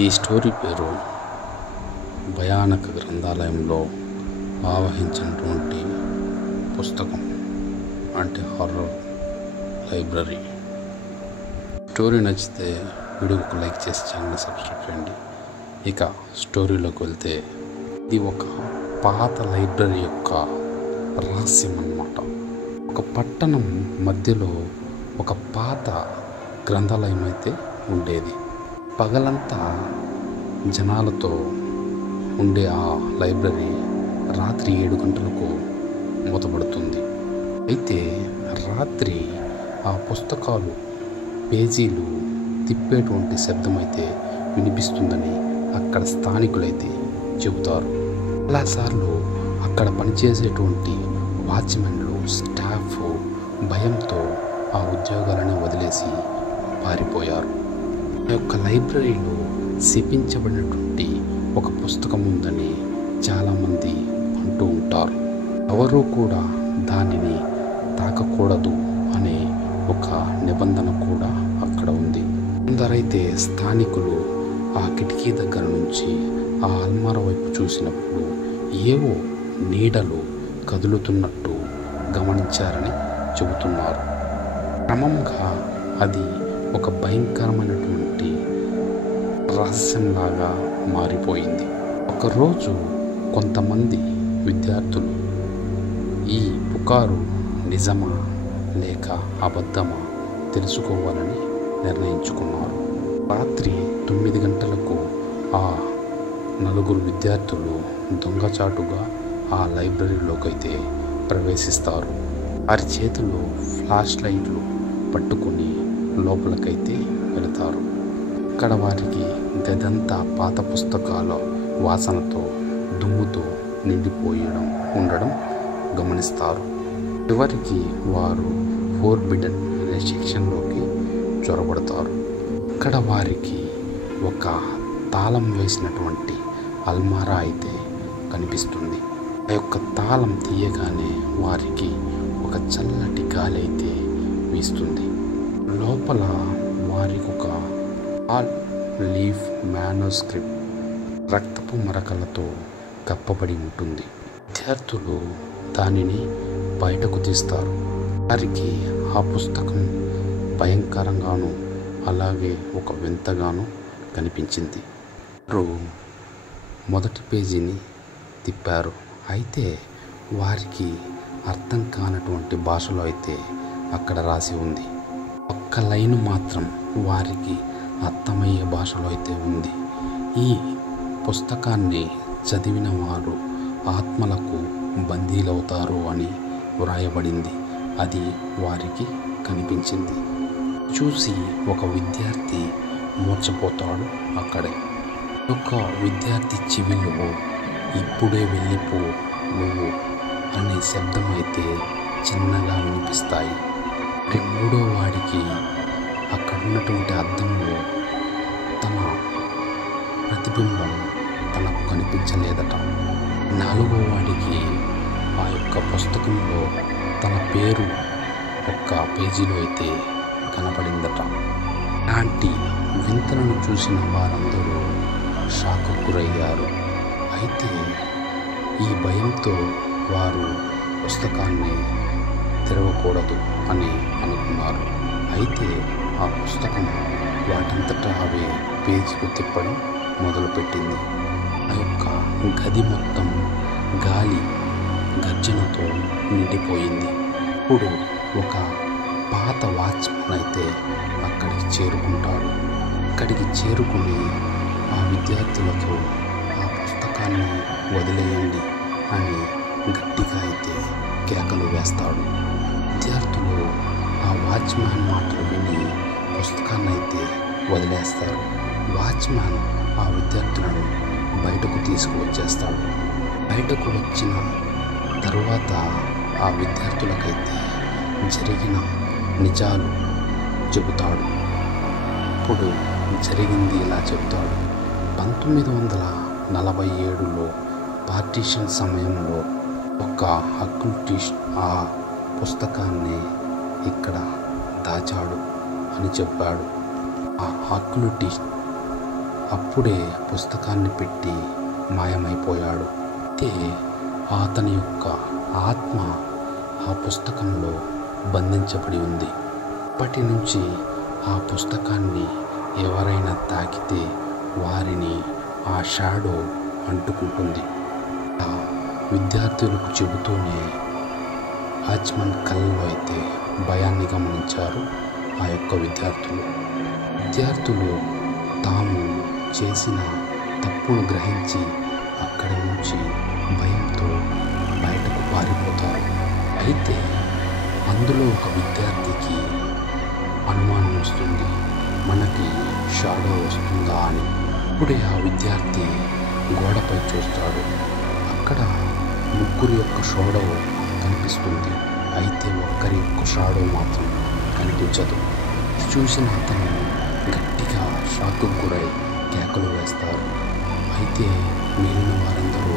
ఈ స్టోరీ పేరు భయానక గ్రంథాలయంలో ఆవహించినటువంటి పుస్తకం అంటే హారర్ లైబ్రరీ. స్టోరీ నచ్చితే వీడియోకి లైక్ చేసి ఛానల్ని సబ్స్క్రైబ్ చేయండి. ఇక స్టోరీలోకి వెళ్తే ఇది ఒక పాత లైబ్రరీ యొక్క రహస్యం అన్నమాట. ఒక పట్టణం మధ్యలో ఒక పాత గ్రంథాలయం అయితే ఉండేది. పగలంతా జనాలతో ఉండే ఆ లైబ్రరీ రాత్రి 7 గంటలకు మూతపడుతుంది. అయితే రాత్రి ఆ పుస్తకాలు పేజీలు తిప్పేటువంటి శబ్దం అయితే వినిపిస్తుందని అక్కడ స్థానికులైతే చెబుతారు. చాలాసార్లు అక్కడ పనిచేసేటువంటి వాచ్మెన్లు స్టాఫ్ భయంతో ఆ ఉద్యోగాలను వదిలేసి పారిపోయారు. ఆ యొక్క లైబ్రరీలో శపించబడినటువంటి ఒక పుస్తకం ఉందని చాలామంది అంటూ ఉంటారు. ఎవరూ కూడా దానిని తాకకూడదు అనే ఒక నిబంధన కూడా అక్కడ ఉంది. కొందరైతే స్థానికులు ఆ కిటికీ దగ్గర నుంచి ఆ అల్మారా వైపు చూసినప్పుడు ఏవో నీడలు కదులుతున్నట్టు గమనించారని చెబుతున్నారు. క్రమంగా అది ఒక భయంకరమైనటువంటి రహస్యంలాగా మారిపోయింది. ఒకరోజు కొంతమంది విద్యార్థులు ఈ పుకారు నిజమా లేక అబద్ధమా తెలుసుకోవాలని నిర్ణయించుకున్నారు. రాత్రి 9 గంటలకు ఆ 4 విద్యార్థులు దొంగచాటుగా ఆ లైబ్రరీలోకి అయితే ప్రవేశిస్తారు. వారి చేతిలో ఫ్లాష్ లైట్లు పట్టుకుని లోపలికైతే వెళతారు. అక్కడ వారికి గదంతా పాత పుస్తకాల వాసనతో దుమ్ముతో నిండిపోయడం ఉండడం గమనిస్తారు. చివరికి వారు ఫోర్బిడెన్ అనే సెక్షన్లోకి చొరబడతారు. ఇక్కడ వారికి ఒక తాళం వేసినటువంటి అల్మారా అయితే కనిపిస్తుంది. ఆ యొక్క తాళం తీయగానే వారికి ఒక చల్లటి గాలి అయితే వీస్తుంది. లోపల వారికి ఒక ఆల్ లీఫ్ మ్యానోస్క్రిప్ట్ రక్తపు మరకలతో కప్పబడి ఉంటుంది. విద్యార్థులు దానిని బయటకు తీస్తారు. వారికి ఆ పుస్తకం భయంకరంగాను అలాగే ఒక వింతగాను కనిపించింది. వారు మొదటి పేజీని తిప్పారు. అయితే వారికి అర్థం కానటువంటి భాషలో అయితే అక్కడ రాసి ఉంది. ఒక్క లైను మాత్రం వారికి అర్థమయ్యే భాషలో అయితే ఉంది. ఈ పుస్తకాన్ని చదివిన వారు ఆత్మలకు బందీలవుతారు అని వ్రాయబడింది. అది వారికి కనిపించింది. చూసి ఒక విద్యార్థి మూర్ఛపోతాడు. అక్కడే ఒక విద్యార్థి చెవిలో ఇప్పుడే వెళ్ళిపో నువ్వు అనే శబ్దం అయితే చిన్నగా వినిపిస్తాయి. మూడో వాడికి అక్కడ ఉన్నటువంటి అద్దంలో తన ప్రతిబింబం తనకు కనిపించలేదట. 4వ వాడికి ఆ యొక్క పుస్తకంలో తన పేరు ఒక్క పేజీలో అయితే కనపడిందట. అలాంటి వింతలను చూసిన వారందరూ షాక్ గురయ్యారు. అయితే ఈ భయంతో వారు పుస్తకాన్ని తెరవకూడదు అని అనుకున్నారు. అయితే ఆ పుస్తకం వాటంతటా అవే పేజీలు తిప్పడం మొదలుపెట్టింది. ఆ యొక్క గది మొత్తం గాలి గర్జనతో నిండిపోయింది. ఇప్పుడు ఒక పాత వాచ్మెన్ అయితే అక్కడికి చేరుకుంటాడు. అక్కడికి చేరుకుని ఆ విద్యార్థులతో ఆ పుస్తకాన్ని వదిలేయండి అని గట్టిగా అయితే కేకలు వేస్తాడు. విద్యార్థులు ఆ వాచ్మ్యాన్ మాటలు విని పుస్తకాన్ని అయితే వదిలేస్తారు. వాచ్మ్యాన్ ఆ విద్యార్థులను బయటకు తీసుకువచ్చేస్తాడు. బయటకు వచ్చిన తరువాత ఆ విద్యార్థులకైతే జరిగిన నిజాలు చెబుతాడు. ఇప్పుడు జరిగింది ఇలా చెబుతాడు. 1947లో పార్టీషన్ సమయంలో ఒక అక్యుల్టిస్ట్ ఆ పుస్తకాన్ని ఇక్కడ దాచాడు అని చెప్పాడు. ఆ అక్యుల్టిస్ట్ అప్పుడే పుస్తకాన్ని పెట్టి మాయమైపోయాడు. అయితే అతని యొక్క ఆత్మ ఆ పుస్తకంలో బంధించబడి ఉంది. అప్పటి నుంచి ఆ పుస్తకాన్ని ఎవరైనా తాకితే వారిని ఆ షాడో అంటుకుంటుంది. ఆ విద్యార్థులకు చెబుతూనే వాచ్మన్ కళ్ళలో అయితే భయాన్ని గమనించారు ఆ యొక్క విద్యార్థులు తాము చేసిన తప్పును గ్రహించి అక్కడి నుంచి భయంతో బయటకు పారిపోతారు. అయితే అందులో ఒక విద్యార్థికి అనుమానం వస్తుంది, మనకి షాడో వస్తుందా అని. ఇప్పుడే ఆ విద్యార్థి గోడపై చూస్తాడు. అక్కడ ముగ్గురు యొక్క షాడో కనిపిస్తుంది. అయితే ఒక్కరి యొక్క షాడో మాత్రం కనిపించదు. చూసిన అతను గట్టిగా షాక్కు గురై కేకలు వేస్తారు. అయితే మిగిలిన వారందరూ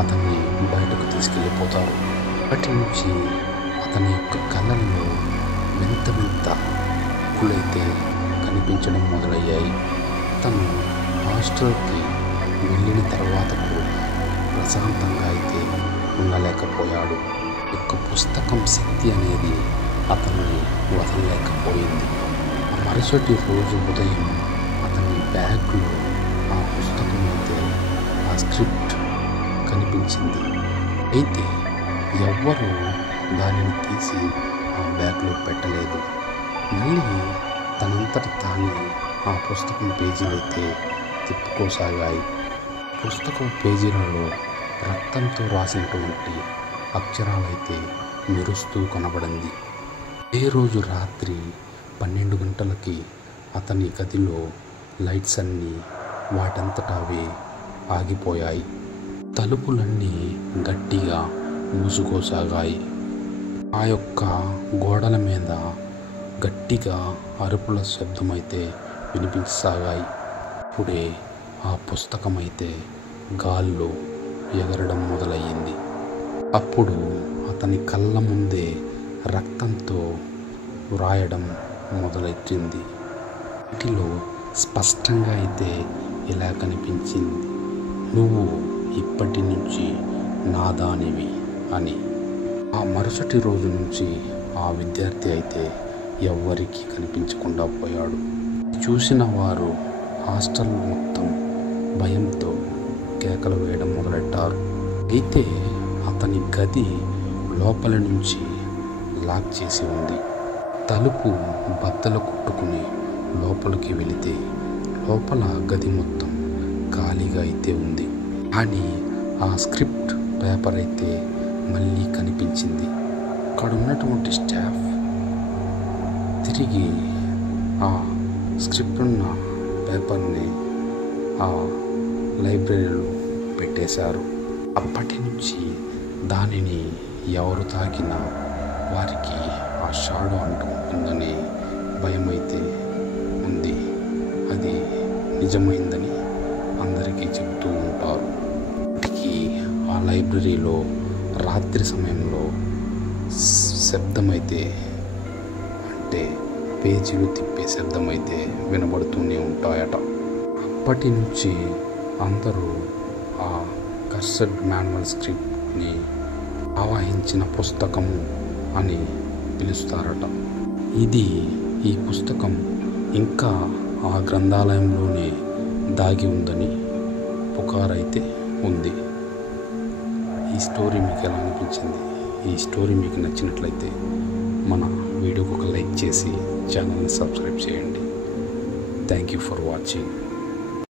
అతన్ని బయటకు తీసుకెళ్ళిపోతారు. అప్పటి నుంచి అతని యొక్క కళ్ళల్లో వింత కులైతే కనిపించడం మొదలయ్యాయి. తను హాస్టల్కి వెళ్ళిన తర్వాత కూడా ప్రశాంతంగా అయితే ఉండలేకపోయాడు. యొక్క పుస్తకం శక్తి అనేది అతన్ని వదలలేకపోయింది. మరుసటి రోజు ఉదయం అతని బ్యాగ్లో ఆ పుస్తకం అయితే ఆ స్క్రిప్ట్ కనిపించింది. అయితే ఎవ్వరూ దానిని తీసి ఆ బ్యాగ్లో పెట్టలేదు. మళ్ళీ తనంతట తానే ఆ పుస్తకం పేజీలు అయితే తిప్పుకోసాగాయి. పుస్తకం పేజీలలో రక్తంతో రాసినటువంటి అక్షరాలైతే మెరుస్తూ కనబడింది. ఏ రోజు రాత్రి 12 గంటలకి అతని గదిలో లైట్స్ అన్నీ వాటంతటా అవే ఆగిపోయాయి. తలుపులన్నీ గట్టిగా మూసుకోసాగాయి. ఆ యొక్క గోడల మీద గట్టిగా అరుపుల శబ్దమైతే వినిపించసాగాయి. అప్పుడే ఆ పుస్తకం అయితే గాల్లో ఎగరడం మొదలయ్యింది. అప్పుడు అతని కళ్ళ ముందే రక్తంతో వ్రాయడం మొదలెట్టింది. వీటిలో స్పష్టంగా అయితే ఇలా కనిపించింది, నువ్వు ఇప్పటి నుంచి నాదానివి అని. ఆ మరుసటి రోజు నుంచి ఆ విద్యార్థి అయితే ఎవ్వరికీ కనిపించకుండా పోయాడు. చూసిన వారు హాస్టల్ మొత్తం భయంతో కేకలు వేయడం మొదలెట్టారు. అయితే అతని గది లోపల నుంచి లాక్ చేసి ఉంది. తలుపు బద్దలు కొట్టుకుని లోపలికి వెళితే లోపల గది మొత్తం ఖాళీగా అయితే ఉంది. కానీ ఆ స్క్రిప్ట్ పేపర్ అయితే మళ్ళీ కనిపించింది. అక్కడ ఉన్నటువంటి స్టాఫ్ తిరిగి ఆ స్క్రిప్ట్ ఉన్న పేపర్ని ఆ లైబ్రరీలో పెట్టేశారు. అప్పటి నుంచి దానిని ఎవరు తాకినా వారికి ఆ షాడో అంటుకుంటుందనే భయం అయితే ఉంది. అది నిజమైందని అందరికీ చెబుతూ ఉంటారు. ఇప్పటికీ ఆ లైబ్రరీలో రాత్రి సమయంలో శబ్దమైతే, అంటే పేజీలు తిప్పే శబ్దమైతే వినబడుతూనే ఉంటాయట. అప్పటి నుంచి అందరూ ఆ కర్సడ్ మాన్యువల్ స్క్రిప్ట్ని ఆవాహించిన పుస్తకము అని పిలుస్తారట. ఈ పుస్తకం ఇంకా ఆ గ్రంథాలయంలోనే దాగి ఉందని పుకారైతే ఉంది. ఈ స్టోరీ మీకు ఎలా అనిపించింది? ఈ స్టోరీ మీకు నచ్చినట్లయితే మన వీడియోకి ఒక లైక్ చేసి ఛానల్ని సబ్స్క్రైబ్ చేయండి. Thank you for watching.